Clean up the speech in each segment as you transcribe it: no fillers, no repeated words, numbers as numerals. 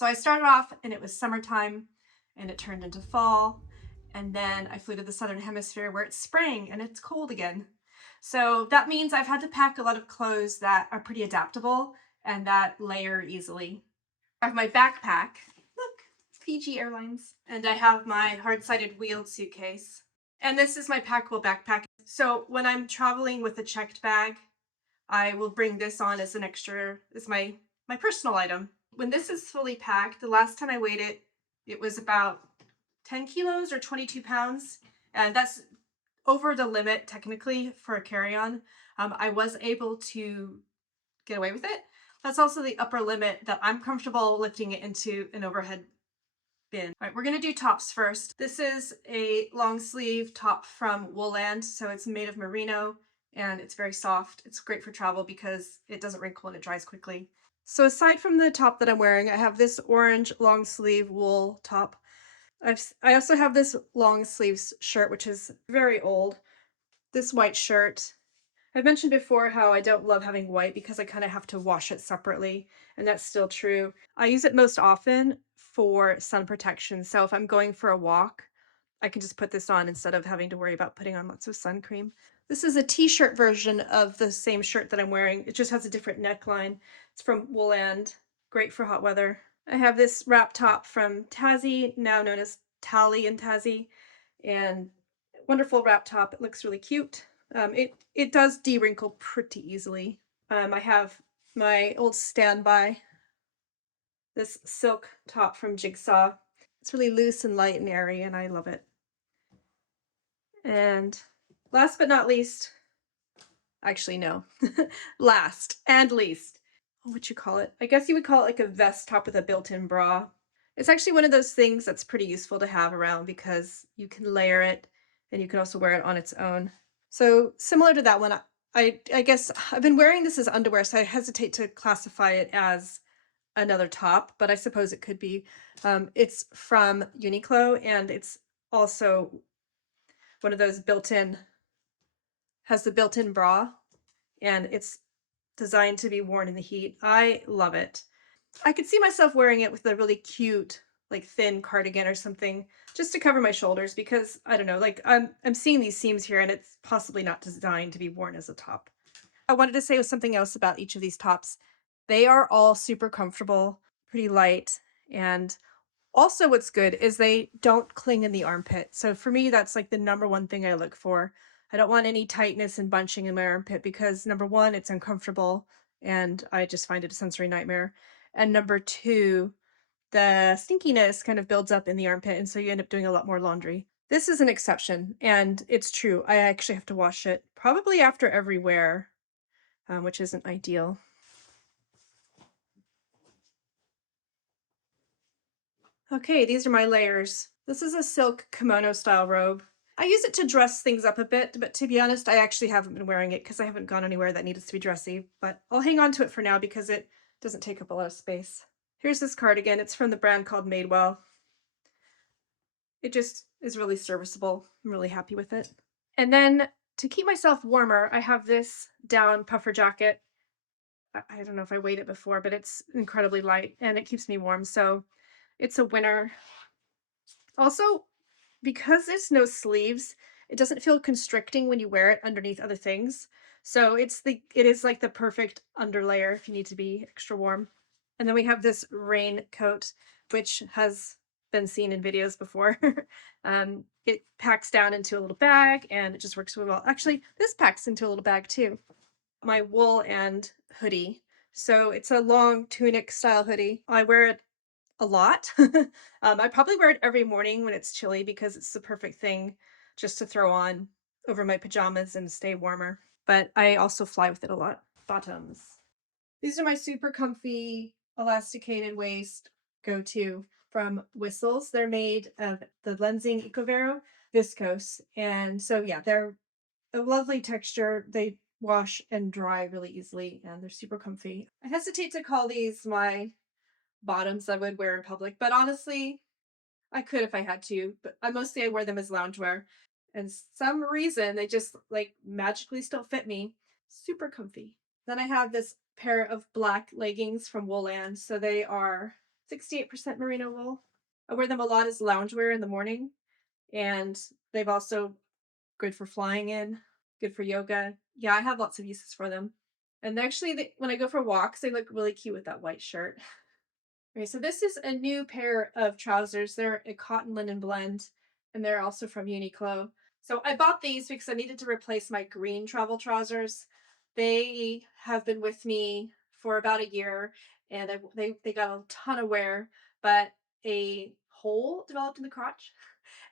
So I started off and it was summertime and it turned into fall. And then I flew to the Southern Hemisphere where it's spring and it's cold again. So that means I've had to pack a lot of clothes that are pretty adaptable and that layer easily. I have my backpack. Look, it's PG Airlines. And I have my hard-sided wheeled suitcase. And this is my packable backpack. So when I'm traveling with a checked bag, I will bring this on as an extra, as my personal item. When this is fully packed, the last time I weighed it, it was about 10 kilos or 22 pounds. And that's over the limit technically for a carry-on. I was able to get away with it. That's also the upper limit that I'm comfortable lifting it into an overhead bin. All right, we're gonna do tops first. This is a long sleeve top from Woolland, so it's made of merino and it's very soft. It's great for travel because it doesn't wrinkle and it dries quickly. So aside from the top that I'm wearing, I have this orange long sleeve wool top. I also have this long sleeves shirt, which is very old. This white shirt. I've mentioned before how I don't love having white because I kind of have to wash it separately, and that's still true. I use it most often for sun protection. So if I'm going for a walk, I can just put this on instead of having to worry about putting on lots of sun cream. This is a t-shirt version of the same shirt that I'm wearing. It just has a different neckline. It's from Woolland, great for hot weather. I have this wrap top from Tassie, now known as Tally and Tassie, and wonderful wrap top. It looks really cute. It does de-wrinkle pretty easily. I have my old standby, this silk top from Jigsaw. It's really loose and light and airy, and I love it. And last but not least, actually no, last and least, what would you call it? I guess you would call it like a vest top with a built-in bra. It's actually one of those things that's pretty useful to have around because you can layer it and you can also wear it on its own. So similar to that one, I guess I've been wearing this as underwear, so I hesitate to classify it as another top, but I suppose it could be. It's from Uniqlo and it's also one of those built-in, has the built-in bra, and it's designed to be worn in the heat. I love it. I could see myself wearing it with a really cute, like thin cardigan or something, just to cover my shoulders because I don't know, like I'm seeing these seams here and it's possibly not designed to be worn as a top. I wanted to say something else about each of these tops. They are all super comfortable, pretty light, and also what's good is they don't cling in the armpit. So for me, that's like the number one thing I look for. I don't want any tightness and bunching in my armpit because number one, it's uncomfortable and I just find it a sensory nightmare. And number two, the stinkiness kind of builds up in the armpit and so you end up doing a lot more laundry. This is an exception and it's true. I actually have to wash it probably after every wear, which isn't ideal. Okay, these are my layers. This is a silk kimono style robe. I use it to dress things up a bit, but to be honest, I actually haven't been wearing it because I haven't gone anywhere that needs to be dressy, but I'll hang on to it for now because it doesn't take up a lot of space. Here's this cardigan. It's from the brand called Madewell. It just is really serviceable. I'm really happy with it. And then to keep myself warmer, I have this down puffer jacket. I don't know if I weighed it before, but it's incredibly light and it keeps me warm. So it's a winner. Also, because there's no sleeves, it doesn't feel constricting when you wear it underneath other things. So it is like the perfect underlayer if you need to be extra warm. And then we have this rain coat, which has been seen in videos before. It packs down into a little bag and it just works really well. Actually, this packs into a little bag too. My wool and hoodie. So it's a long tunic style hoodie. I wear it a lot. I probably wear it every morning when it's chilly because it's the perfect thing just to throw on over my pajamas and stay warmer. But I also fly with it a lot. Bottoms. These are my super comfy elasticated waist go-to from Whistles. They're made of the Lensing Ecovero viscose. And so yeah, they're a lovely texture. They wash and dry really easily and they're super comfy. I hesitate to call these my bottoms I would wear in public, but honestly, I could if I had to, but I wear them as loungewear. And some reason they just like magically still fit me. Super comfy. Then I have this pair of black leggings from Woolland. So they are 68% merino wool. I wear them a lot as loungewear in the morning, and they've also good for flying in, good for yoga. Yeah, I have lots of uses for them. And actually, when I go for walks, they look really cute with that white shirt. Okay, so this is a new pair of trousers. They're a cotton linen blend, and they're also from Uniqlo. So I bought these because I needed to replace my green travel trousers. They have been with me for about a year, and they got a ton of wear, but a hole developed in the crotch,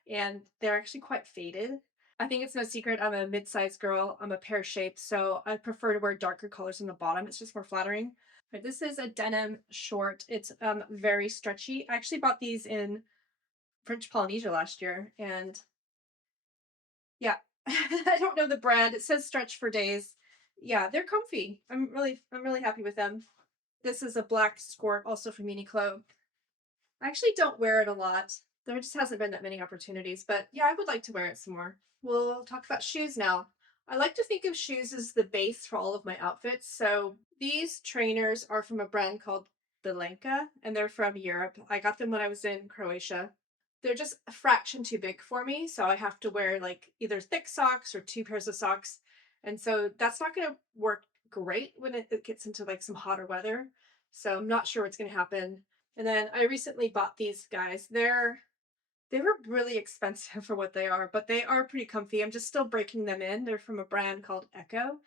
and they're actually quite faded. I think it's no secret I'm a mid-sized girl. I'm a pear shaped, so I prefer to wear darker colors on the bottom. It's just more flattering. Right, this is a denim short. It's very stretchy. I actually bought these in French Polynesia last year, and yeah, I don't know the brand. It says stretch for days. Yeah, they're comfy. I'm really happy with them. This is a black skirt, also from Uniqlo. I actually don't wear it a lot. There just hasn't been that many opportunities, but yeah, I would like to wear it some more. We'll talk about shoes now. I like to think of shoes as the base for all of my outfits. So these trainers are from a brand called Belenka, and they're from Europe. I got them when I was in Croatia. They're just a fraction too big for me, so I have to wear like either thick socks or two pairs of socks. And so that's not going to work great when it gets into like some hotter weather. So I'm not sure what's going to happen. And then I recently bought these guys. They were really expensive for what they are, but they are pretty comfy. I'm just still breaking them in. They're from a brand called Echo.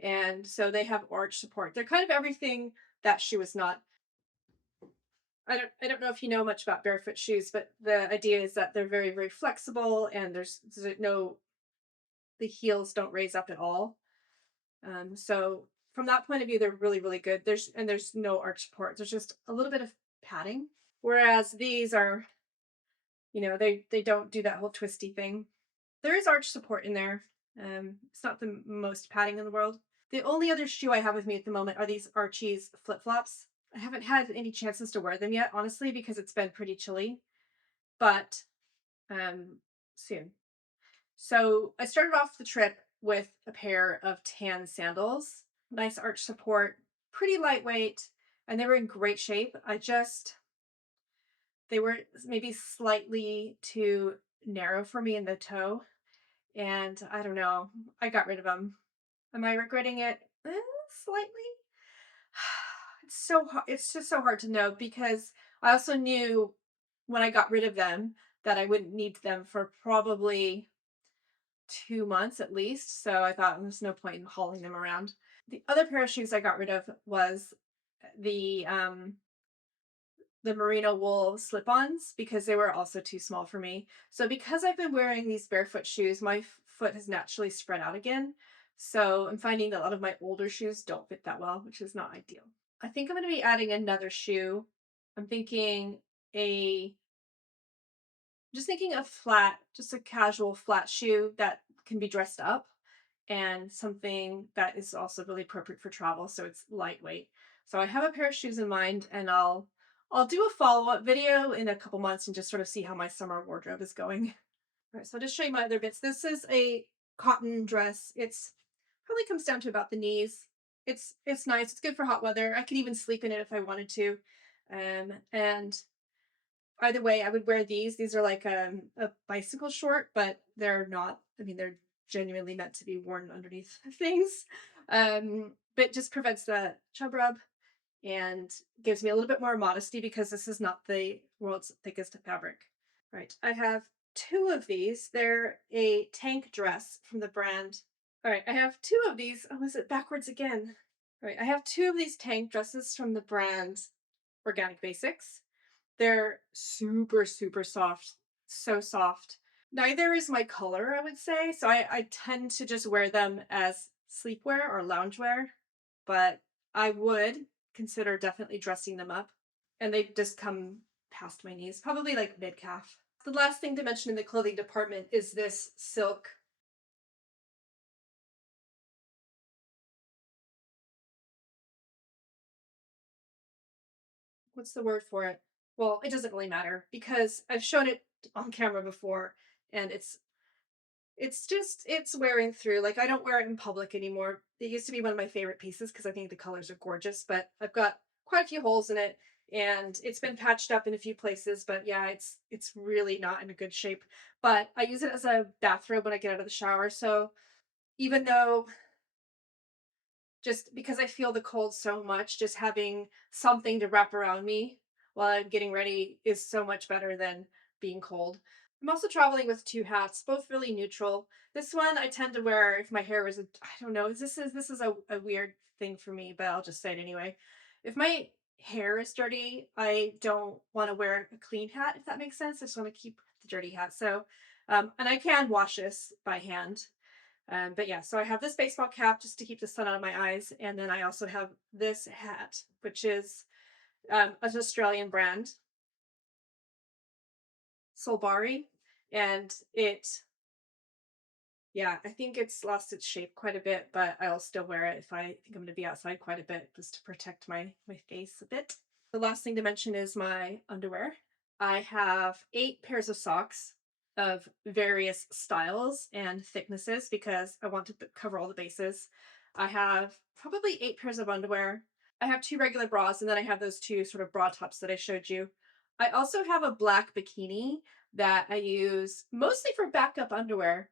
And so they have arch support. They're kind of everything that shoe is not. I don't know if you know much about barefoot shoes, but the idea is that they're very, very flexible, and there's no the heels don't raise up at all. So from that point of view, they're really, really good. There's no arch support. There's just a little bit of padding. Whereas these are, they don't do that whole twisty thing. There is arch support in there. It's not the most padding in the world. The only other shoe I have with me at the moment are these Archie's flip-flops. I haven't had any chances to wear them yet, honestly, because it's been pretty chilly, but soon. So I started off the trip with a pair of tan sandals, nice arch support, pretty lightweight, and they were in great shape. They were maybe slightly too narrow for me in the toe, and I don't know, I got rid of them. Am I regretting it? Slightly. It's just so hard to know, because I also knew when I got rid of them that I wouldn't need them for probably 2 months at least. So I thought there's no point in hauling them around. The other pair of shoes I got rid of was the merino wool slip-ons, because they were also too small for me. So because I've been wearing these barefoot shoes, my foot has naturally spread out again. So I'm finding that a lot of my older shoes don't fit that well, which is not ideal. I think I'm going to be adding another shoe. I'm thinking a flat, just a casual flat shoe that can be dressed up, and something that is also really appropriate for travel, so it's lightweight. So I have a pair of shoes in mind, and I'll do a follow-up video in a couple months and just sort of see how my summer wardrobe is going. All right, so I'll just show you my other bits. This is a cotton dress. It's probably comes down to about the knees. It's nice. It's good for hot weather. I could even sleep in it if I wanted to. And either way, I would wear these. These are like a bicycle short, but they're not. I mean, they're genuinely meant to be worn underneath things. But just prevents the chub rub and gives me a little bit more modesty, because this is not the world's thickest fabric. Right, I have two of these. They're a tank dress from the brand. All right, I have two of these. Oh, is it backwards again? All right, I have two of these tank dresses from the brand Organic Basics. They're super, super soft. So soft. Neither is my color, I would say. So I tend to just wear them as sleepwear or loungewear, but I would consider definitely dressing them up. And they just come past my knees, probably like mid-calf. The last thing to mention in the clothing department is this silk. What's the word for it? Well, it doesn't really matter, because I've shown it on camera before, and it's wearing through. Like, I don't wear it in public anymore. It used to be one of my favorite pieces because I think the colors are gorgeous, but I've got quite a few holes in it, and it's been patched up in a few places, but yeah, it's really not in a good shape. But I use it as a bathrobe when I get out of the shower. So even though, just because I feel the cold so much, just having something to wrap around me while I'm getting ready is so much better than being cold. I'm also traveling with two hats, both really neutral. This one I tend to wear if my hair is, I don't know, this is a weird thing for me, but I'll just say it anyway. If my hair is dirty, I don't want to wear a clean hat, if that makes sense. I just want to keep the dirty hat. So, and I can wash this by hand. But yeah, so I have this baseball cap just to keep the sun out of my eyes, and then I also have this hat, which is an Australian brand, Solbari, and yeah, I think it's lost its shape quite a bit, but I'll still wear it if I think I'm going to be outside quite a bit, just to protect my face a bit. The last thing to mention is my underwear. I have 8 pairs of socks of various styles and thicknesses because I want to cover all the bases. I have probably 8 pairs of underwear. I have 2 regular bras, and then I have those 2 sort of bra tops that I showed you. I also have a black bikini that I use mostly for backup underwear.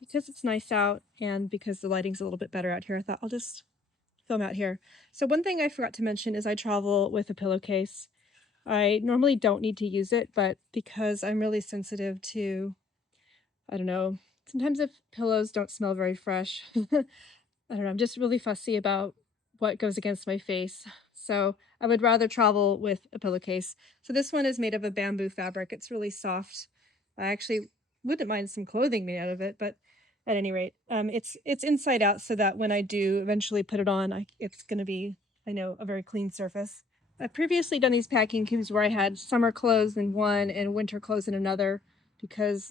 Because it's nice out and because the lighting's a little bit better out here, I thought I'll just film out here. So one thing I forgot to mention is I travel with a pillowcase. I normally don't need to use it, but because I'm really sensitive to, I don't know, sometimes if pillows don't smell very fresh, I don't know, I'm just really fussy about what goes against my face. So I would rather travel with a pillowcase. So this one is made of a bamboo fabric. It's really soft. I actually wouldn't mind some clothing made out of it, but at any rate, it's inside out so that when I do eventually put it on, it's going to be, I know, a very clean surface. I've previously done these packing cubes where I had summer clothes in one and winter clothes in another because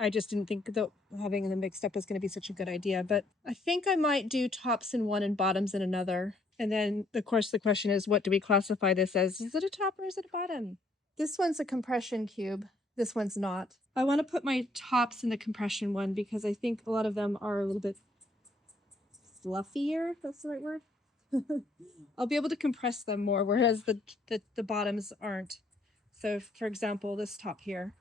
I just didn't think that having them mixed up was going to be such a good idea. But I think I might do tops in one and bottoms in another. And then, of course, the question is, what do we classify this as? Is it a top or is it a bottom? This one's a compression cube. This one's not. I want to put my tops in the compression one because I think a lot of them are a little bit fluffier. If that's the right word. I'll be able to compress them more, whereas the bottoms aren't. So, for example, this top here.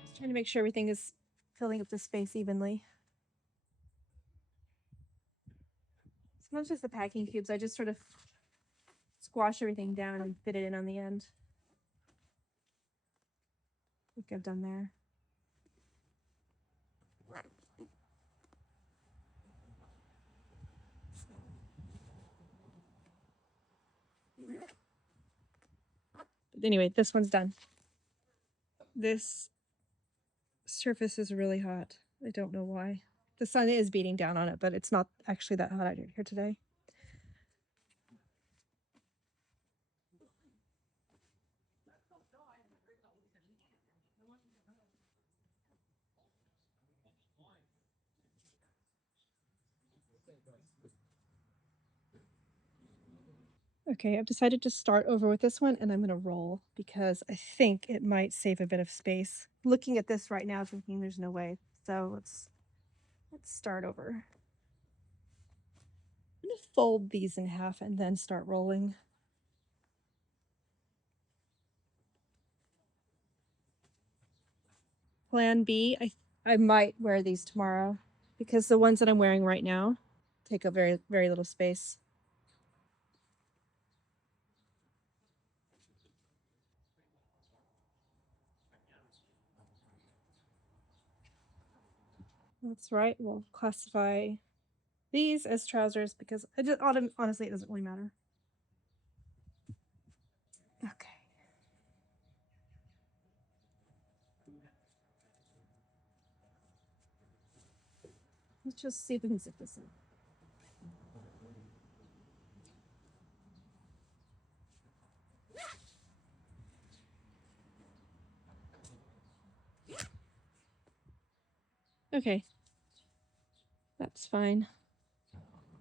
Just trying to make sure everything is filling up the space evenly. Sometimes with the packing cubes, I just sort of squash everything down and fit it in on the end. I think I've done there. But anyway, this one's done. This surface is really hot. I don't know why. The sun is beating down on it, but it's not actually that hot out here today. Okay, I've decided to start over with this one and I'm going to roll because I think it might save a bit of space. Looking at this right now, thinking there's no way. So let's start over. I'm going to fold these in half and then start rolling. Plan B, I might wear these tomorrow because the ones that I'm wearing right now take up very, very little space. That's right. We'll classify these as trousers because honestly, it doesn't really matter. Okay. Let's just see if we can zip this in. Okay. That's fine.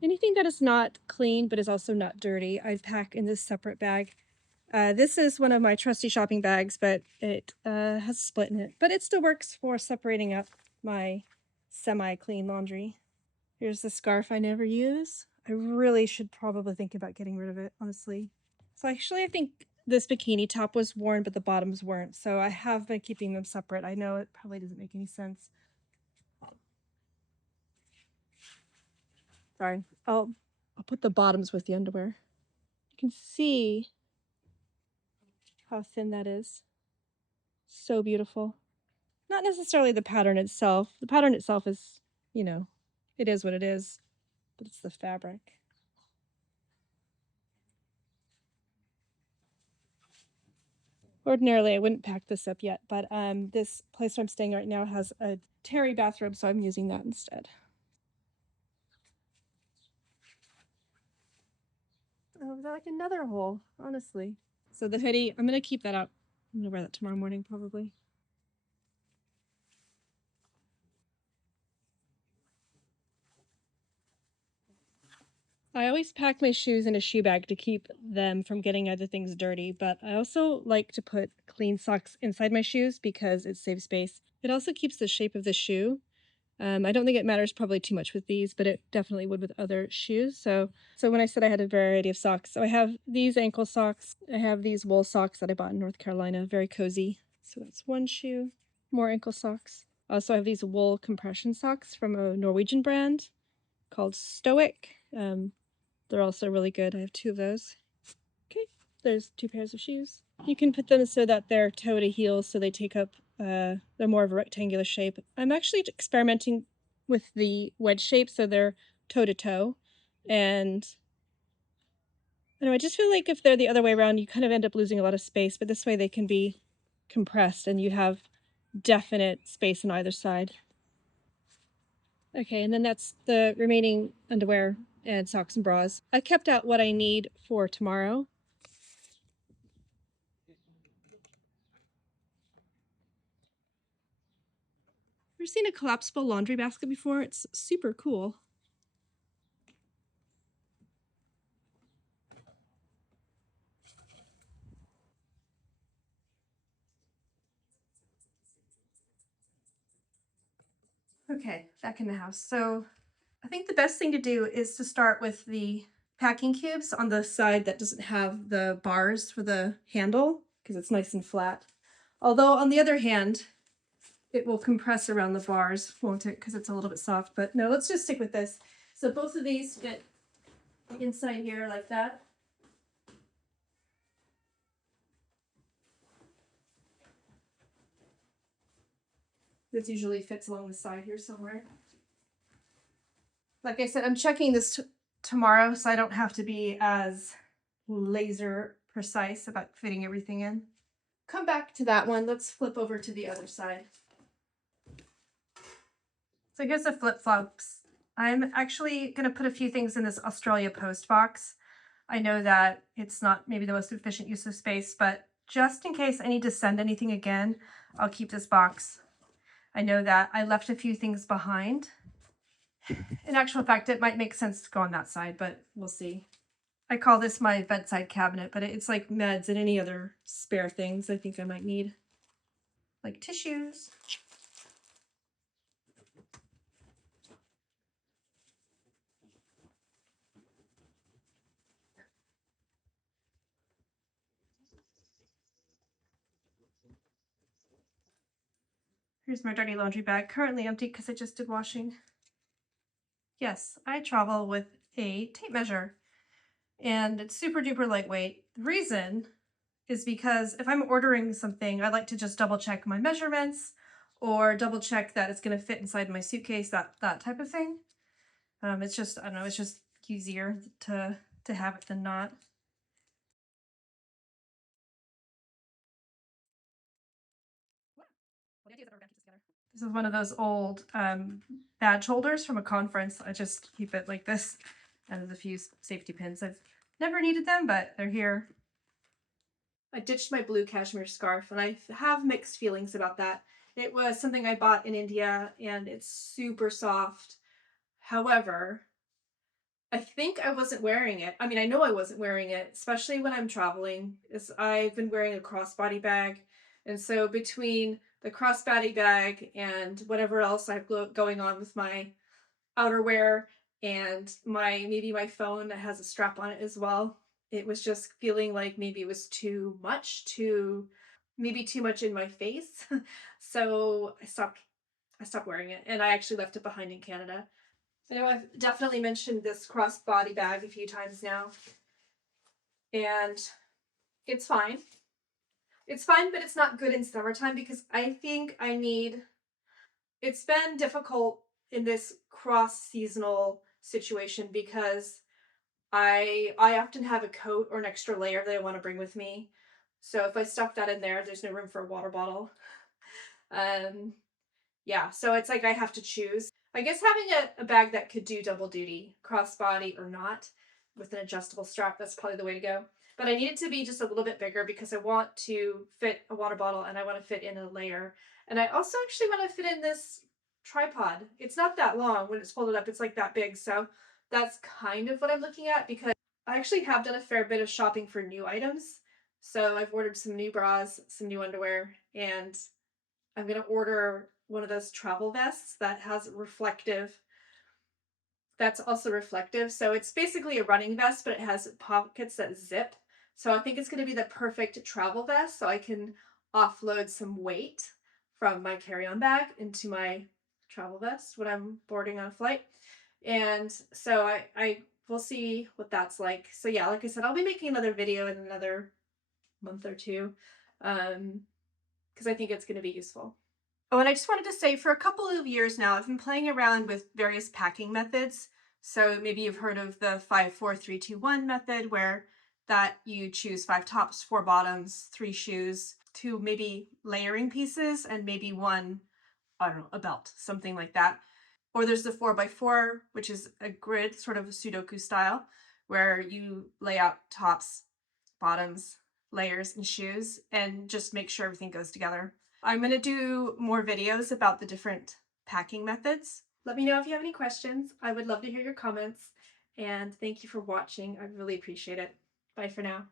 Anything that is not clean but is also not dirty, I've packed in this separate bag. This is one of my trusty shopping bags, but it has a split in it. But it still works for separating up my semi-clean laundry. Here's the scarf I never use. I really should probably think about getting rid of it, honestly. So actually, I think this bikini top was worn, but the bottoms weren't. So I have been keeping them separate. I know it probably doesn't make any sense. Sorry. I'll put the bottoms with the underwear. You can see how thin that is. So beautiful. Not necessarily the pattern itself. The pattern itself is, you know, it is what it is, but it's the fabric. Ordinarily, I wouldn't pack this up yet, but this place where I'm staying right now has a terry bathrobe, so I'm using that instead. Oh, like another hole, honestly. So the hoodie, I'm going to keep that up. I'm going to wear that tomorrow morning, probably. I always pack my shoes in a shoe bag to keep them from getting other things dirty, but I also like to put clean socks inside my shoes because it saves space. It also keeps the shape of the shoe. I don't think it matters probably too much with these, but it definitely would with other shoes. So when I said I had a variety of socks, so I have these ankle socks. I have these wool socks that I bought in North Carolina, very cozy. So that's one shoe. More ankle socks. Also, I have these wool compression socks from a Norwegian brand called Stoic. They're also really good. I have two of those. Okay, there's two pairs of shoes. You can put them so that they're toe to heel, so they take up, they're more of a rectangular shape. I'm actually experimenting with the wedge shape, so they're toe to toe. And I don't know, I just feel like if they're the other way around, you kind of end up losing a lot of space, but this way they can be compressed and you have definite space on either side. Okay, and then that's the remaining underwear and socks and bras. I kept out what I need for tomorrow. Ever seen a collapsible laundry basket before? It's super cool. Okay, back in the house. So I think the best thing to do is to start with the packing cubes on the side that doesn't have the bars for the handle because it's nice and flat. Although on the other hand, it will compress around the bars, won't it? Because it's a little bit soft. But no, let's just stick with this. So both of these fit inside here like that. This usually fits along the side here somewhere. Like I said, I'm checking this tomorrow, so I don't have to be as laser precise about fitting everything in. Come back to that one. Let's flip over to the other side. So here's the flip-flops. I'm actually going to put a few things in this Australia Post box. I know that it's not maybe the most efficient use of space, but just in case I need to send anything again, I'll keep this box. I know that I left a few things behind. In actual fact, it might make sense to go on that side, but we'll see. I call this my bedside cabinet, but it's like meds and any other spare things I think I might need. Like tissues. Here's my dirty laundry bag, currently empty because I just did washing. Yes, I travel with a tape measure and it's super duper lightweight. The reason is because if I'm ordering something, I like to just double check my measurements, or double check that it's going to fit inside my suitcase, that type of thing. It's just, I don't know, it's just easier to have it than not. This is one of those old badge holders from a conference. I just keep it like this, and there's a few safety pins. I've never needed them, but they're here. I ditched my blue cashmere scarf, and I have mixed feelings about that. It was something I bought in India, and it's super soft. However, I think I wasn't wearing it. I mean, I know I wasn't wearing it, especially when I'm traveling, is I've been wearing a crossbody bag. And so between the crossbody bag and whatever else I've going on with my outerwear and maybe my phone that has a strap on it as well, it was just feeling like maybe it was too much, maybe too much in my face. So I stopped wearing it, and I actually left it behind in Canada. I know I've definitely mentioned this crossbody bag a few times now, and it's fine. It's fine, but it's not good in summertime because I think it's been difficult in this cross-seasonal situation because I often have a coat or an extra layer that I want to bring with me. So if I stuff that in there, there's no room for a water bottle. Um, yeah, so it's like I have to choose. I guess having a bag that could do double duty, crossbody or not, with an adjustable strap, that's probably the way to go. But I need it to be just a little bit bigger because I want to fit a water bottle and I want to fit in a layer. And I also actually want to fit in this tripod. It's not that long. When it's folded up, it's like that big. So that's kind of what I'm looking at because I actually have done a fair bit of shopping for new items. So I've ordered some new bras, some new underwear, and I'm going to order one of those travel vests that has that's also reflective. So it's basically a running vest, but it has pockets that zip. So I think it's going to be the perfect travel vest so I can offload some weight from my carry-on bag into my travel vest when I'm boarding on a flight. And so I will see what that's like. So yeah, like I said, I'll be making another video in another month or two because I think it's going to be useful. Oh, and I just wanted to say for a couple of years now, I've been playing around with various packing methods. So maybe you've heard of the 5-4-3-2-1 method, where that you choose 5 tops, 4 bottoms, 3 shoes, 2 maybe layering pieces, and maybe 1, I don't know, a belt, something like that. Or there's the 4x4, which is a grid, sort of a Sudoku style, where you lay out tops, bottoms, layers, and shoes, and just make sure everything goes together. I'm going to do more videos about the different packing methods. Let me know if you have any questions. I would love to hear your comments. And thank you for watching. I really appreciate it. Bye for now.